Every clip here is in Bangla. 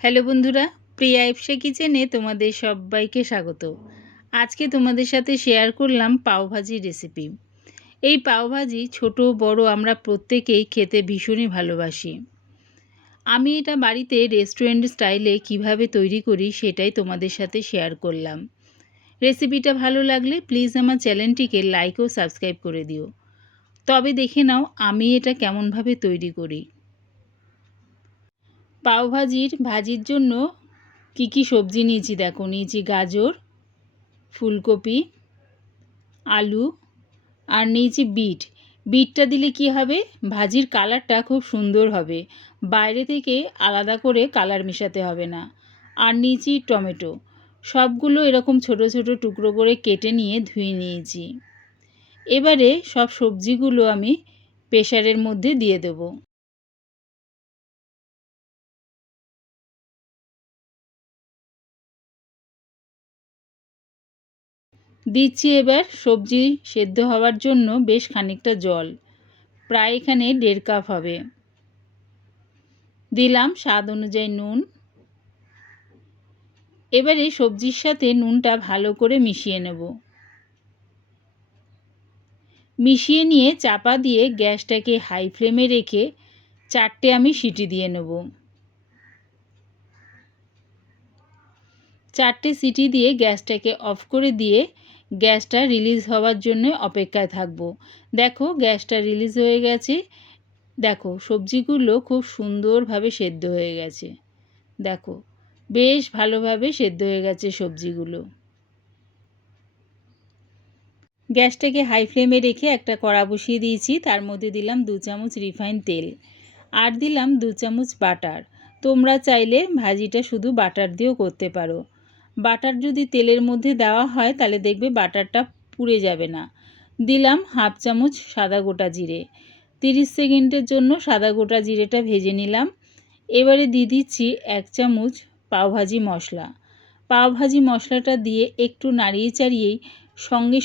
হ্যালো বন্ধুরা, প্রিয়া ইপসা কিচেনে তোমাদের সবাইকে স্বাগত। আজকে তোমাদের সাথে শেয়ার করলাম পাওভাজির রেসিপি। এই পাওভাজি ছোট বড় আমরা প্রত্যেকেই খেতে ভীষণই ভালোবাসি। আমি এটা বাড়িতে রেস্টুরেন্ট স্টাইলে কিভাবে তৈরি করি সেটাই তোমাদের সাথে শেয়ার করলাম। রেসিপিটা ভালো লাগলে প্লিজ আমার চ্যানেলটিকে লাইক ও সাবস্ক্রাইব করে দিও। তবে দেখে নাও আমি এটা কেমনভাবে তৈরি করি। ভাজির জন্য কি সবজি নিয়েছি দেখো। নিয়েছি গাজর, ফুলকপি, আলু আর নিয়েছি বিট। বিটটা দিলে কি হবে, ভাজির কালারটা খুব সুন্দর হবে, বাইরে থেকে আলাদা করে কালার মেশাতে হবে না। আর নিয়েছি টমেটো, সবগুলো এরকম ছোট ছোট টুকরো করে কেটে নিয়ে ধুয়ে নিয়েছি। এবারে সব সবজিগুলো আমি প্রেসারের মধ্যে দিয়ে দেবো। দিচ্ছি এবার সবজি সেদ্ধ হওয়ার জন্য বেশ খানিকটা জল, প্রায় এখানে 1.5 কাপ হবে। দিলাম স্বাদ অনুযায়ী নুন। এবারে সবজির সাথে নুনটা ভালো করে মিশিয়ে নেব। মিশিয়ে নিয়ে চাপা দিয়ে গ্যাসটাকে হাই ফ্লেমে রেখে 4টে আমি সিটি দিয়ে নেব। 4টে সিটি দিয়ে গ্যাসটাকে অফ করে দিয়ে গ্যাসটা রিলিজ হওয়ার জন্য অপেক্ষায় থাকবো। দেখো গ্যাসটা রিলিজ হয়ে গেছে। দেখো সবজিগুলো খুব সুন্দরভাবে সেদ্ধ হয়ে গেছে। দেখো বেশ ভালোভাবে সেদ্ধ হয়ে গেছে সবজিগুলো। গ্যাসটাকে হাই ফ্লেমে রেখে একটা কড়া বসিয়ে দিয়েছি, তার মধ্যে দিলাম 2 চামচ রিফাইন তেল আর দিলাম 2 চামচ বাটার। তোমরা চাইলে ভাজিটা শুধু বাটার দিয়েও করতে পারো। বাটার যদি তেলের মধ্যে দেওয়া হয় তাহলে দেখবে বাটারটা পুড়ে যাবে না। দিলাম হাফ চামচ সাদা গোটা জিরে। 30 সেকেন্ডের জন্য সাদা গোটা জিরেটা ভেজে নিলাম। এবারে দিয়ে দিচ্ছি 1 চামচ পাওভাজি মশলা। পাওভাজি মশলাটা দিয়ে একটু নাড়িয়ে চাড়িয়েই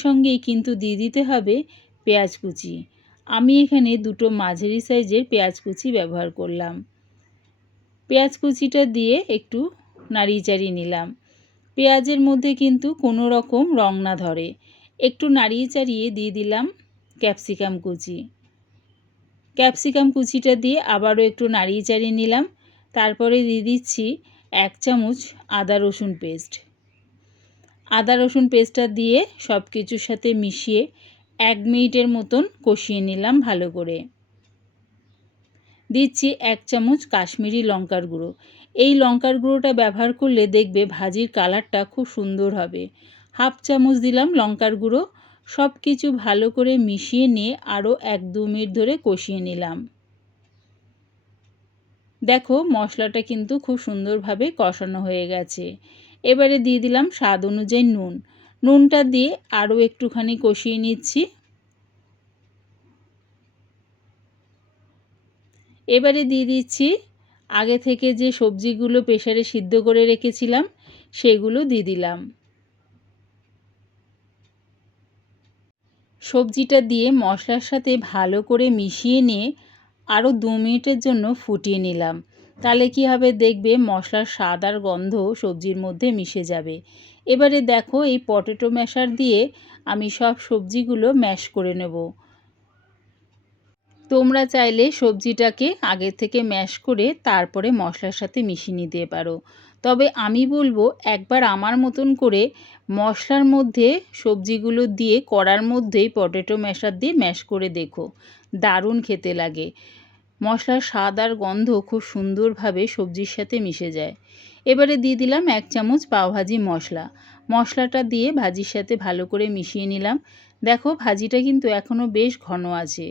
সঙ্গেই কিন্তু দিয়ে দিতে হবে পেঁয়াজ কুচি। আমি এখানে দুটো মাঝারি সাইজের পেঁয়াজ কুচি ব্যবহার করলাম। পেঁয়াজ কুচিটা দিয়ে একটু নাড়িয়ে চাড়িয়ে নিলাম। পেঁয়াজের মধ্যে কিন্তু কোনো রকম রং না ধরে। একটু নাড়িয়ে চাড়িয়ে দিয়ে দিলাম ক্যাপসিকাম কুচি। ক্যাপসিকাম কুচিটা দিয়ে আবারও একটু নাড়িয়ে চাড়িয়ে নিলাম। তারপরে দিয়ে দিচ্ছি 1 চামচ আদা রসুন পেস্ট। আদা রসুন পেস্টটা দিয়ে সব কিছুর সাথে মিশিয়ে 1 মিনিটের মতন কষিয়ে নিলাম ভালো করে। দিচ্ছি 1 চামচ কাশ্মীরি লঙ্কার গুঁড়ো। এই লঙ্কার গুঁড়োটা ব্যবহার করলে দেখবে ভাজির কালারটা খুব সুন্দর হবে। হাফ চামচ দিলাম লঙ্কার গুঁড়ো। সব কিছু ভালো করে মিশিয়ে নিয়ে আরও 1-2 মিনিট ধরে কষিয়ে নিলাম। দেখো মশলাটা কিন্তু খুব সুন্দরভাবে কষানো হয়ে গেছে। এবারে দিয়ে দিলাম স্বাদ অনুযায়ী নুন। নুনটা দিয়ে আরও একটুখানি কষিয়ে নিচ্ছি। এবারে দিয়ে দিচ্ছি আগে থেকে যে সবজিগুলো প্রেসারে সিদ্ধ করে রেখেছিলাম সেগুলো দিয়ে দিলাম। সবজিটা দিয়ে মশলার সাথে ভালো করে মিশিয়ে নিয়ে আরও 2 মিনিটের জন্য ফুটিয়ে নিলাম। তাহলে কি হবে, দেখবে মশলার স্বাদ আর গন্ধ সবজির মধ্যে মিশে যাবে। এবারে দেখো এই পটেটো ম্যাশার দিয়ে আমি সব সবজিগুলো ম্যাশ করে নেব। তোমরা চাইলে সবজিটাকে আগে থেকে ম্যাশ করে তারপরে মশলার সাথে মিশিয়ে নিতে পারো। তবে আমি বলবো একবার আমার মতন করে মশলার মধ্যে সবজিগুলো দিয়ে কড়ার মধ্যেই পটেটো ম্যাশার দিয়ে ম্যাশ করে দেখো, দারুণ খেতে লাগে। মশলার স্বাদ আর গন্ধ খুব সুন্দরভাবে সবজির সাথে মিশে যায়। এবারে দিয়ে দিলাম 1 চামচ পাওভাজি মশলা। মশলাটা দিয়ে ভাজির সাথে ভালো করে মিশিয়ে নিলাম। দেখো ভাজিটা কিন্তু এখনও বেশ ঘন আছে,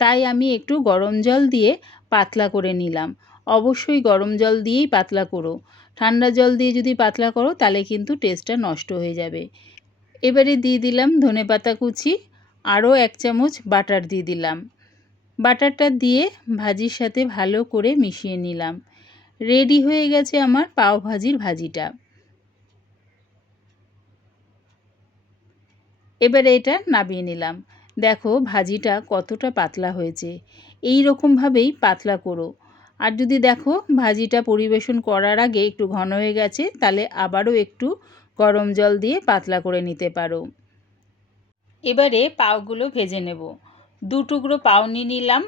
তাই আমি একটু গরম জল দিয়ে পাতলা করে নিলাম। অবশ্যই গরম জল দিয়েই পাতলা করো। ঠান্ডা জল দিয়ে যদি পাতলা করো তাহলে কিন্তু টেস্টটা নষ্ট হয়ে যাবে। এবারে দিয়ে দিলাম ধনেপাতা কুচি, আরও 1 চামচ বাটার দিয়ে দিলাম। বাটারটা দিয়ে ভাজির সাথে ভালো করে মিশিয়ে নিলাম। রেডি হয়ে গেছে আমার পাওভাজির ভাজিটা। এবারে এটা নামিয়ে নিলাম। দেখো ভাজিটা কতটা পাতলা হয়েছে। এই রকমভাবেই পাতলা করো। আর যদি দেখো ভাজিটা পরিবেশন করার আগে একটু ঘন হয়ে গেছে, তাহলে আবারও একটু গরম জল দিয়ে পাতলা করে নিতে পারো। এবারে পাউগুলো ভেজে নেব। 2 টুকরো পাউ নিয়ে নিলাম,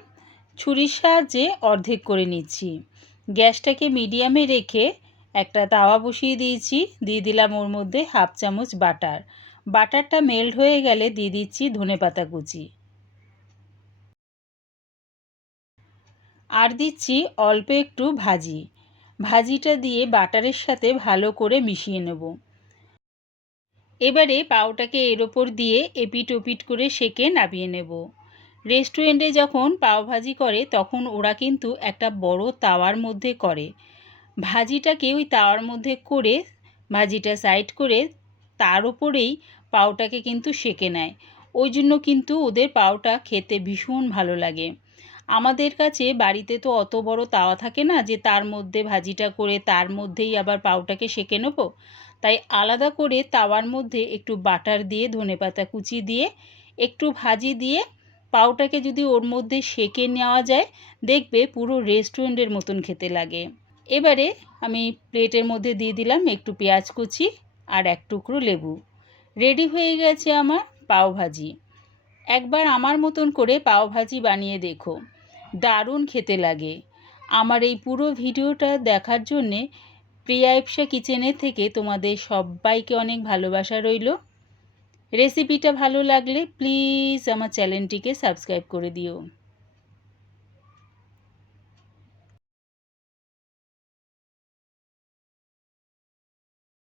ছুরির সাহায্যে অর্ধেক করে নিচ্ছি। গ্যাসটাকে মিডিয়ামে রেখে একটা তাওয়া বসিয়ে দিয়েছি, দিয়ে দিলাম ওর মধ্যে 1/2 চামচ বাটার। বাটারটা মেল্ট হয়ে গেলে দিয়ে দিচ্ছি ধনেপাতা কুচি, আর দিচ্ছি অল্প একটু ভাজি। ভাজিটা দিয়ে বাটারের সাথে ভালো করে মিশিয়ে নেব। এবারে পাউটাকে এর ওপর দিয়ে এপিট ওপিট করে সেঁকে নামিয়ে নেব। রেস্টুরেন্টে যখন পাওভাজি করে তখন ওরা কিন্তু একটা বড় তাওয়ার মধ্যে করে। ভাজিটাকে ওই তাওয়ার মধ্যে করে ভাজিটা সাইড করে তার ওপরেই পাউটাকে কিন্তু সেঁকে নেয়। ওই জন্য কিন্তু ওদের পাউটা খেতে ভীষণ ভালো লাগে। আমাদের কাছে বাড়িতে তো অত বড় তাওয়া থাকে না যে তার মধ্যে ভাজিটা করে তার মধ্যেই আবার পাউটাকে সেঁকে নেব। তাই আলাদা করে তাওয়ার মধ্যে একটু বাটার দিয়ে ধনেপাতা কুচি দিয়ে একটু ভাজি দিয়ে পাউটাকে যদি ওর মধ্যে সেঁকে নেওয়া যায়, দেখবে পুরো রেস্টুরেন্টের মতন খেতে লাগে। এবারে আমি প্লেটের মধ্যে দিয়ে দিলাম একটু পেঁয়াজ কুচি আর 1 টুকরো লেবু। রেডি হয়ে গেছে আমার পাওভাজি। একবার আমার মতন করে পাওভাজি বানিয়ে দেখো, দারুণ খেতে লাগে। আমার এই পুরো ভিডিওটা দেখার জন্যে প্রিয়া ইপসা কিচেনের থেকে তোমাদের সবাইকে অনেক ভালোবাসা রইল। রেসিপিটা ভালো লাগলে প্লিজ আমার চ্যানেলটিকে সাবস্ক্রাইব করে দিও।